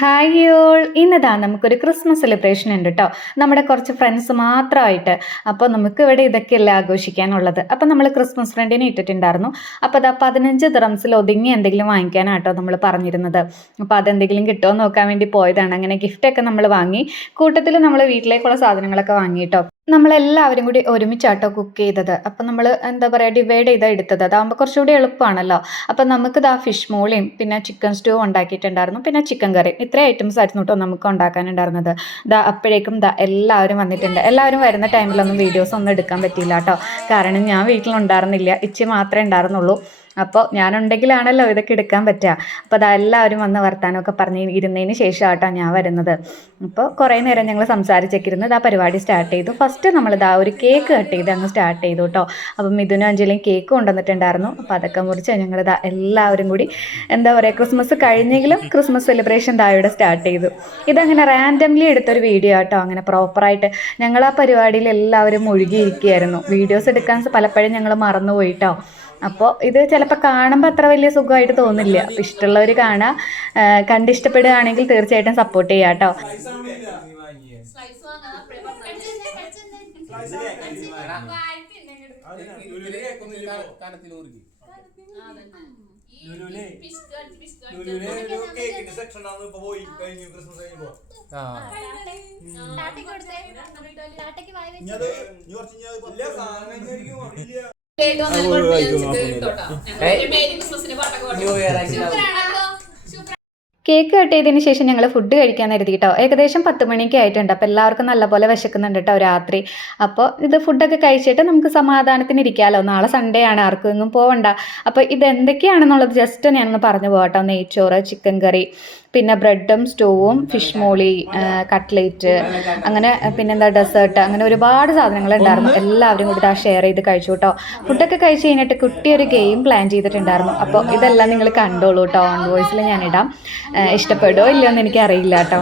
Hi all ഇന്നതാ നമുക്കൊരു Christmas celebration ഉണ്ട് കേട്ടോ. നമ്മുടെ കുറച്ച് ഫ്രണ്ട്സ് മാത്രമായിട്ട്. അപ്പോൾ നമുക്ക് ഇവിടെ ഇതൊക്കെയല്ലേ ആഘോഷിക്കാനുള്ളത്. അപ്പോൾ നമ്മൾ ക്രിസ്മസ് ഫ്രണ്ടിനെ ഇട്ടിട്ടുണ്ടായിരുന്നു. അപ്പോൾ അതാ 15 ദിറംസിൽ ഒതുങ്ങി എന്തെങ്കിലും വാങ്ങിക്കാനാട്ടോ നമ്മൾ പറഞ്ഞിരുന്നത്. അപ്പോൾ അതെന്തെങ്കിലും കിട്ടുമോ നോക്കാൻ വേണ്ടി പോയതാണ്. അങ്ങനെ ഗിഫ്റ്റൊക്കെ നമ്മൾ വാങ്ങി. കൂട്ടത്തിൽ നമ്മൾ വീട്ടിലേക്കുള്ള സാധനങ്ങളൊക്കെ വാങ്ങിയിട്ടോ. നമ്മളെല്ലാവരും കൂടി ഒരുമിച്ചാട്ടോ കുക്ക് ചെയ്തത്. അപ്പം നമ്മൾ എന്താ പറയുക, ഡിവൈഡ് ചെയ്താൽ എടുത്തത്. അതാകുമ്പോൾ കുറച്ചുകൂടി എളുപ്പമാണല്ലോ. അപ്പം നമുക്ക് ഫിഷ് മോളിയും പിന്നെ ചിക്കൻ സ്റ്റൂ ഉണ്ടാക്കിയിട്ടുണ്ടായിരുന്നു, പിന്നെ ചിക്കൻ കറി. ഇത്രയും ഐറ്റംസ് ആയിരുന്നു കേട്ടോ നമുക്ക് ഉണ്ടാക്കാനുണ്ടായിരുന്നത്. അപ്പോഴേക്കും എല്ലാവരും വന്നിട്ടുണ്ട്. എല്ലാവരും വരുന്ന ടൈമിലൊന്നും വീഡിയോസ് ഒന്നും എടുക്കാൻ പറ്റിയില്ല കേട്ടോ. കാരണം ഞാൻ വീട്ടിലുണ്ടായിരുന്നില്ല, ഇച്ചി മാത്രമേ ഉണ്ടായിരുന്നുള്ളൂ. അപ്പോൾ ഞാനുണ്ടെങ്കിലാണല്ലോ ഇതൊക്കെ എടുക്കാൻ പറ്റുക. അപ്പോൾ എല്ലാവരും വന്ന് വർത്താനമൊക്കെ പറഞ്ഞ് ഇരുന്നതിന് ശേഷം ആട്ടോ ഞാൻ വരുന്നത്. അപ്പോൾ കുറേ നേരം ഞങ്ങൾ സംസാരിച്ചേക്കിരുന്നത് പരിപാടി സ്റ്റാർട്ട് ചെയ്തു. ഫസ്റ്റ് നമ്മളിതാ ഒരു കേക്ക് കട്ട് ചെയ്ത് അങ്ങ് സ്റ്റാർട്ട് ചെയ്തു കേട്ടോ. അപ്പം മിഥുനും അഞ്ജലിയും കേക്ക് കൊണ്ടുവന്നിട്ടുണ്ടായിരുന്നു. അപ്പോൾ അതൊക്കെ മുറിച്ച് ഞങ്ങളിതാ എല്ലാവരും കൂടി എന്താ പറയുക, ക്രിസ്മസ് കഴിഞ്ഞെങ്കിലും ക്രിസ്മസ് സെലിബ്രേഷൻ ഇവിടെ സ്റ്റാർട്ട് ചെയ്തു. ഇതങ്ങനെ റാൻഡംലി എടുത്തൊരു വീഡിയോ ആട്ടോ. അങ്ങനെ പ്രോപ്പറായിട്ട് ഞങ്ങൾ ആ പരിപാടിയിൽ എല്ലാവരും മുഴുകിയിരിക്കുകയായിരുന്നു. വീഡിയോസ് എടുക്കാൻ പലപ്പോഴും ഞങ്ങൾ മറന്നുപോയിട്ടോ. അപ്പോൾ ഇത് ചിലപ്പോൾ കാണുമ്പോൾ അത്ര വലിയ സുഖമായിട്ട് തോന്നില്ല. അപ്പോൾ ഇഷ്ടമുള്ളവർ കാണാം, കണ്ടിഷ്ടപ്പെടുകയാണെങ്കിൽ തീർച്ചയായിട്ടും സപ്പോർട്ട് ചെയ്യാം കേട്ടോ. കേക്ക് കട്ട് ചെയ്തതിന് ശേഷം ഞങ്ങൾ ഫുഡ് കഴിക്കാൻ കരുതി കേട്ടോ. ഏകദേശം 10 മണിയൊക്കെ ആയിട്ടുണ്ട്. അപ്പോൾ എല്ലാവർക്കും നല്ലപോലെ വിശക്കുന്നുണ്ട് കേട്ടോ രാത്രി. അപ്പോൾ ഇത് ഫുഡൊക്കെ കഴിച്ചിട്ട് നമുക്ക് സമാധാനത്തിന് ഇരിക്കാമല്ലോ. നാളെ സൺഡേ ആണ്, ആർക്കും എങ്ങും പോകണ്ട. അപ്പോൾ ഇതെന്തൊക്കെയാണെന്നുള്ളത് ജസ്റ്റ് ഞാനൊന്ന് പറഞ്ഞു പോകട്ടോ. നെയ്ച്ചോറ്, ചിക്കൻ കറി, പിന്നെ ബ്രെഡും സ്റ്റൂവും, ഫിഷ് മോളി, കട്ട്ലേറ്റ്, അങ്ങനെ പിന്നെന്താ ഡെസേർട്ട്, അങ്ങനെ ഒരുപാട് സാധനങ്ങൾ ഉണ്ടായിരുന്നു. എല്ലാവരും കൂടി ഷെയർ ചെയ്ത് കഴിച്ചു കേട്ടോ. ഫുഡൊക്കെ കഴിച്ച് കഴിഞ്ഞിട്ട് കുട്ടി ഒരു ഗെയിം പ്ലാൻ ചെയ്തിട്ടുണ്ടായിരുന്നു. അപ്പോൾ ഇതെല്ലാം നിങ്ങൾ കണ്ടോളൂ കേട്ടോ. ഓൺ വോയിസിൽ ഞാനിടാം. ഇഷ്ടപ്പെടുമോ ഇല്ലയോ എന്ന് എനിക്കറിയില്ല കേട്ടോ.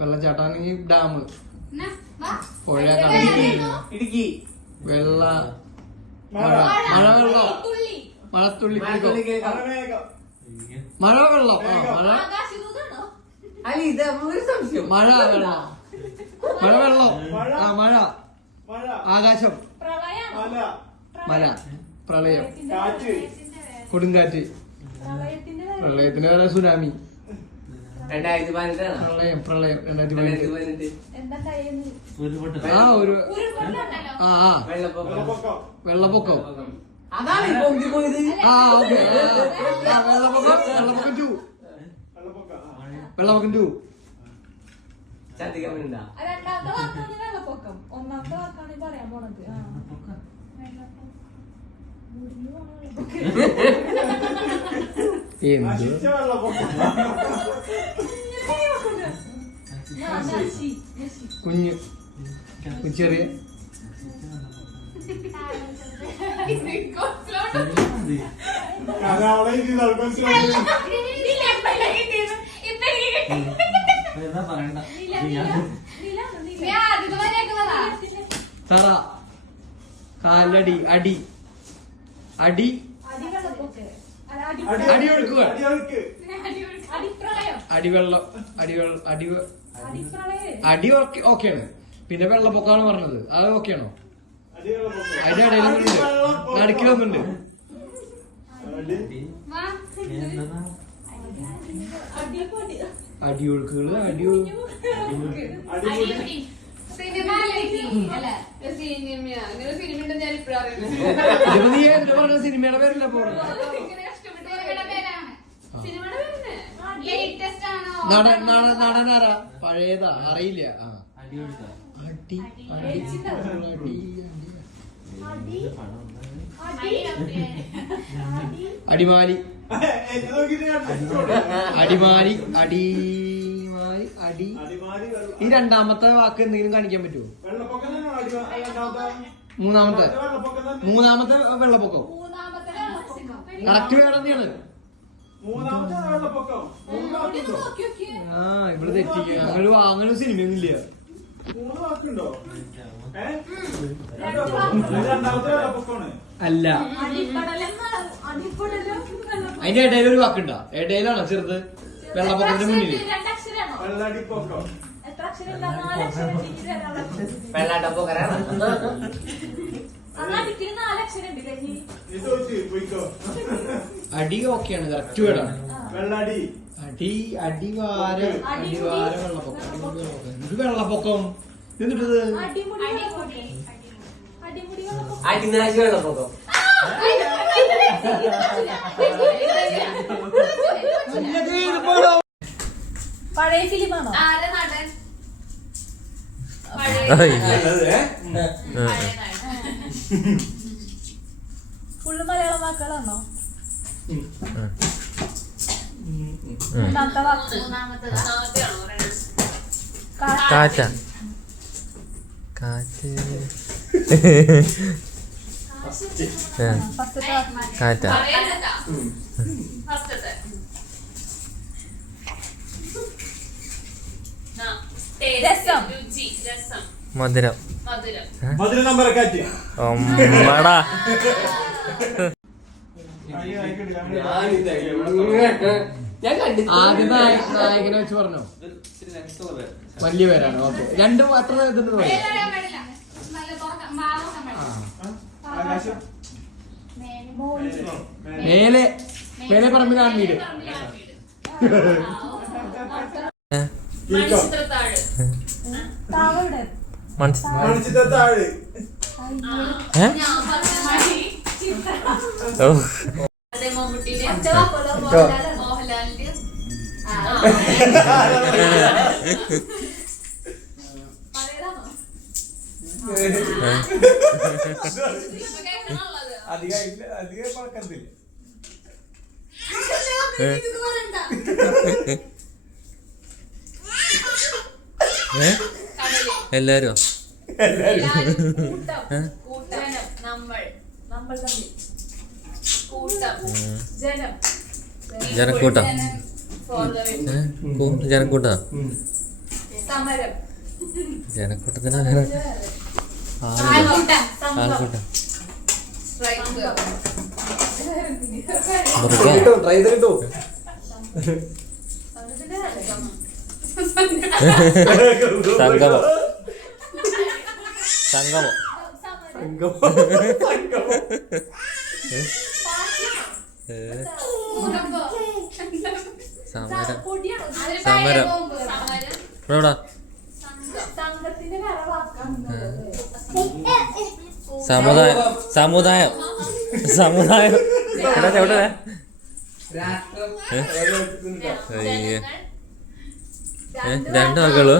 വെള്ളച്ചാട്ടാണെങ്കിൽ ഡാം, പുഴ, ഇടുക്കി, വെള്ള മഴ, മഴവെള്ളം, മഴത്തുള്ളി, മഴവെള്ളം, മഴ വെള്ളം, മഴവെള്ളം, മഴ, ആകാശം, മല, പ്രളയം, കൊടുങ്കാറ്റ്, പ്രളയത്തിന് വേറെ സുനാമി, പ്രളയം 2018. വെള്ളപ്പൊക്കം, വെള്ളപ്പൊക്കം 2. ഒന്നാമത്തെ വാക്കാണ് പറയാൻ പോണത്. കുഞ്ഞു ചെറിയ തറ, കാലടി, അടി, അടി, അടിയൊഴുക്കുക, അടിവെള്ളം, അടി ഓക്കെയാണ്. പിന്നെ വെള്ളപ്പൊക്കമാണ് പറഞ്ഞത്, അത് ഓക്കെയാണോ? അതിന്റെ ഇടയിലൊന്നുണ്ട്, നടുക്കിലൊന്നുണ്ട്. അടിയൊഴുക്കുകള്, സിനിമയുടെ പേരല്ല പോണത്. നടനാരാ? പഴയതാ, അറിയില്ല. അടിമാലി, അടിമാലി, അടി. ഈ രണ്ടാമത്തെ വാക്ക് എന്തെങ്കിലും കാണിക്കാൻ പറ്റുമോ? മൂന്നാമത്തെ വെള്ളപ്പൊക്കം. കറക്റ്റ് വേറെ തന്നെയാണ്. ആ ഇവിടെ തെറ്റിക്കുക അങ്ങനെ സിനിമയൊന്നും ഇല്ല. അല്ല അതിന്റെ ഇടയിൽ ഒരു വാക്കുണ്ടോ? ഇടയിലാണോ ചെറുത്? വെള്ളപ്പൊക്കത്തിന് മുന്നില് അടി ഓക്കെയാണ്, കറക്റ്റ് വേടാണ്. അടി അടിവാര അടിവാര വെള്ളപ്പൊക്കം. ഇത് വെള്ളപ്പൊക്കം എന്നിട്ടത് അടിനാശി വെള്ളപ്പൊക്കം. പഴയ ഫിലിമാണോ? ഫുള്ള് മലയാളം വാക്കുകളാണോ? കാറ്റ കാറ്റ് കാറ്റ മധുരം ഒമ്പടാ ആദ്യം നായകനെ വെച്ച് പറഞ്ഞോ? വലിയ പേരാണ്. ഓക്കെ, രണ്ടും അത്ര ഇതുണ്ട്. മേലെ മേലെ പറമ്പിലാണ് വീട്. എല്ലാരും ജനക്കൂട്ട ജനക്കൂട്ട ജനക്കൂട്ടത്തിന് ആൾക്കൂട്ടം സംഗമം സംഗമം സമരം സമരം എവിടാ സമുദായം സമുദായം സമുദായം എവിടെ എവിടെ രണ്ടു മക്കളോ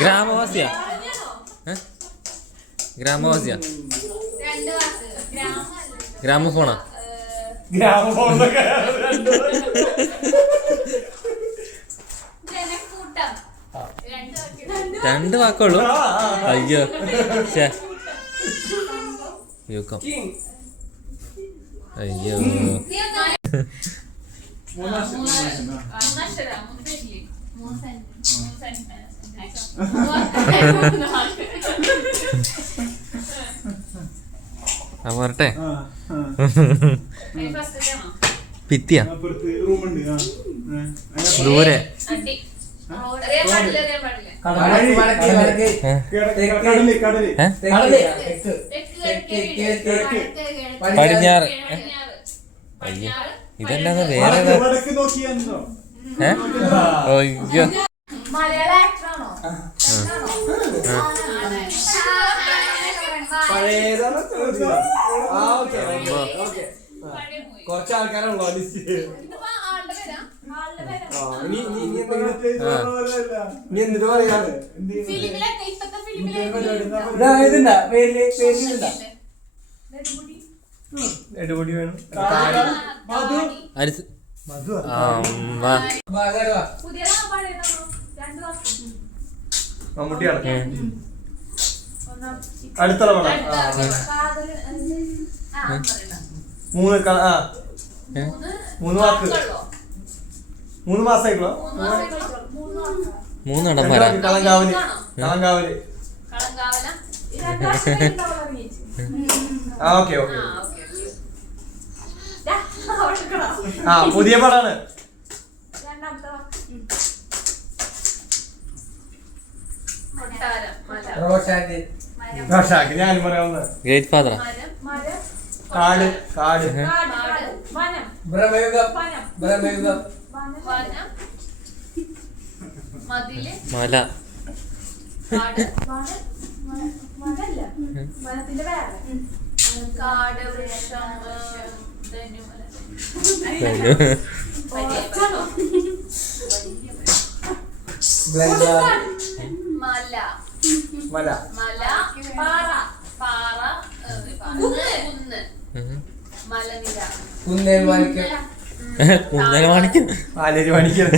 ഗ്രാമവാസിയാ ഗ്രാമവാസിയാ ഗ്രാമഫോണാ രണ്ട് വാക്കുള്ളൂ. അയ്യോ യൂക്കം അയ്യോ വരട്ടെ. ഭിത്തിയാ ദൂരെ പടിഞ്ഞാറ്. അയ്യോ ഇതല്ലാതെ വേറെ അയ്യോ കുറച്ച് ആൾക്കാരുള്ളൂ. എന്തിനു പറയാറ് എടുപൊടി വേണം. അമ്മ. പുതിയതാണോ പഴയതാണോ? 2 വർഷം. മമ്മൂട്ടിയാണ് അടുത്തുള്ള പടം കാതല് മൂന്ന് ഏ? 3 വാക്ക് 3 മാസമായിക്കോ 3 നടന്മാരാ. കളങ്കാവല് കളങ്കാവല 2 വർഷം ഓക്കെ പുതിയ പടാണ്. രണ്ടാമത്തെ റോഷാക്ക് ഞാനും പറയാവുന്ന ഗ്രേറ്റ് ഫാദറാ. കാട് കാട് മല. വനത്തിന്റെ വേറെ കാട് വൃക്ഷം മല മല മല പാറ പാറ കുന്ന് മലനിര കുന്നല മാണിക്കും. പാലേരി പണിക്കത്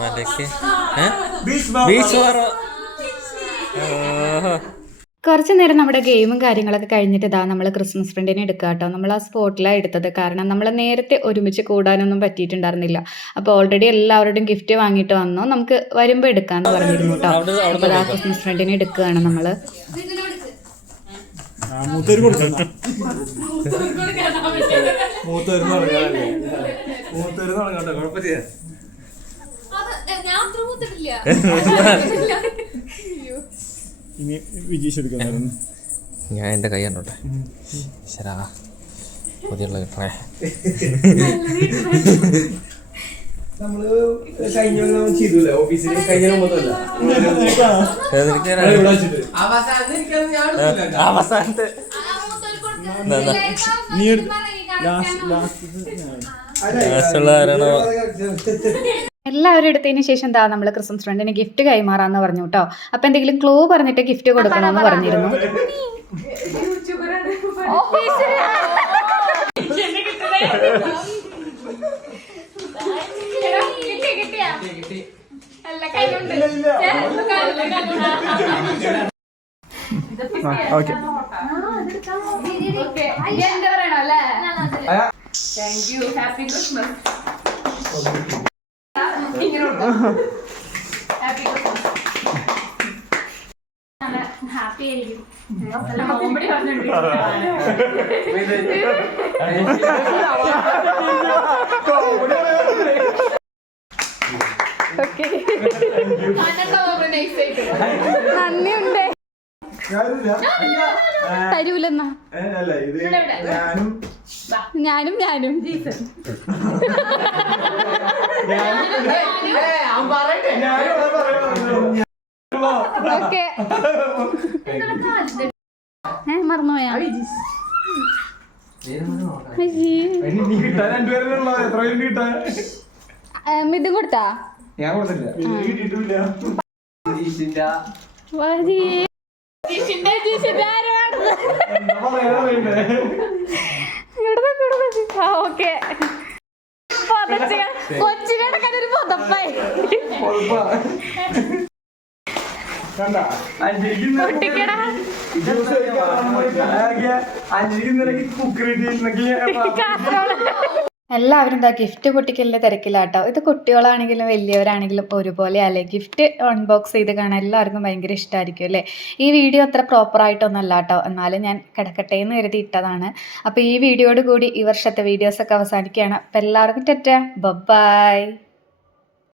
മലക്ക് ബീച്ച് ബീച്ച് പാറ. കുറച്ച് നേരം നമ്മുടെ ഗെയിമും കാര്യങ്ങളൊക്കെ കഴിഞ്ഞിട്ട് ഇതാ നമ്മൾ ക്രിസ്മസ് ഫ്രണ്ടിനെ എടുക്കുക കേട്ടോ. നമ്മൾ ആ സ്പോട്ടിലാണ് എടുത്തത്. കാരണം നമ്മൾ നേരത്തെ ഒരുമിച്ച് കൂടാനൊന്നും പറ്റിയിട്ടുണ്ടായിരുന്നില്ല. അപ്പോൾ ഓൾറെഡി എല്ലാവരുടെയും ഗിഫ്റ്റ് വാങ്ങിയിട്ട് വന്നു, നമുക്ക് വരുമ്പോൾ എടുക്കാമെന്ന് പറഞ്ഞിരുന്നു കേട്ടോ. അപ്പോൾ ആ ക്രിസ്മസ് ഫ്രണ്ടിനെ എടുക്കുകയാണ് നമ്മൾ. മൂത്തൂര് കൊടുക്കണം. മൂത്തൂര് തുടങ്ങാനല്ലേ? മൂത്തൂര് തുടങ്ങട്ടെ, കുഴപ്പമില്ല. ഞാൻ അത്ര മൂത്തിട്ടില്ല. ഇനി വിജയിച്ചെടുക്കാനായിരുന്നു. ഞാൻ എൻ്റെ കൈ കണ്ടോട്ടെ. ശരാ പുതിയുള്ള കിട്ടണേ. നമ്മള് കഴിഞ്ഞ ചെയ്തൂല്ലേ ഓഫീസിൽ കഴിഞ്ഞ അവസാനത്തെ എല്ലാവരും എടുത്തതിന് ശേഷം എന്താ നമ്മൾ ക്രിസ്മസ് ഫ്രണ്ടിന് ഗിഫ്റ്റ് കൈമാറാന്ന് പറഞ്ഞു കേട്ടോ. അപ്പം എന്തെങ്കിലും ക്ലൂ പറഞ്ഞിട്ട് ഗിഫ്റ്റ് കൊടുക്കണമെന്ന് പറഞ്ഞിരുന്നു. Thank you. Happy Christmas. Happy ആയിരിക്കും. നന്ദിയുണ്ട്. തരൂലെന്നാ ഞാനും ഞാനും ഓക്കെ. മറന്നുപോയാ ഇതും കൊടുത്താ ഞാൻ കൊടുത്തില്ല. ഓക്കെ. കൊച്ചിനെ ഒരു പുതപ്പായി കുട്ടിക്കടാ. എല്ലാവരും എന്താ ഗിഫ്റ്റ് പൊട്ടിക്കലിൻ്റെ തിരക്കിലാട്ടോ. ഇത് കുട്ടികളാണെങ്കിലും വലിയവരാണെങ്കിലും ഒരുപോലെ അല്ലേ. ഗിഫ്റ്റ് അൺബോക്സ് ചെയ്ത് കാണാൻ എല്ലാവർക്കും ഭയങ്കര ഇഷ്ടമായിരിക്കും അല്ലേ. ഈ വീഡിയോ അത്ര പ്രോപ്പറായിട്ടൊന്നുമല്ല കേട്ടോ, എന്നാലും ഞാൻ കിടക്കട്ടെ എന്ന് കരുതി ഇട്ടതാണ്. അപ്പോൾ ഈ വീഡിയോയോട് കൂടി ഈ വർഷത്തെ വീഡിയോസൊക്കെ അവസാനിക്കുകയാണ്. അപ്പോൾ എല്ലാവർക്കും ടാറ്റാ, ബൈ.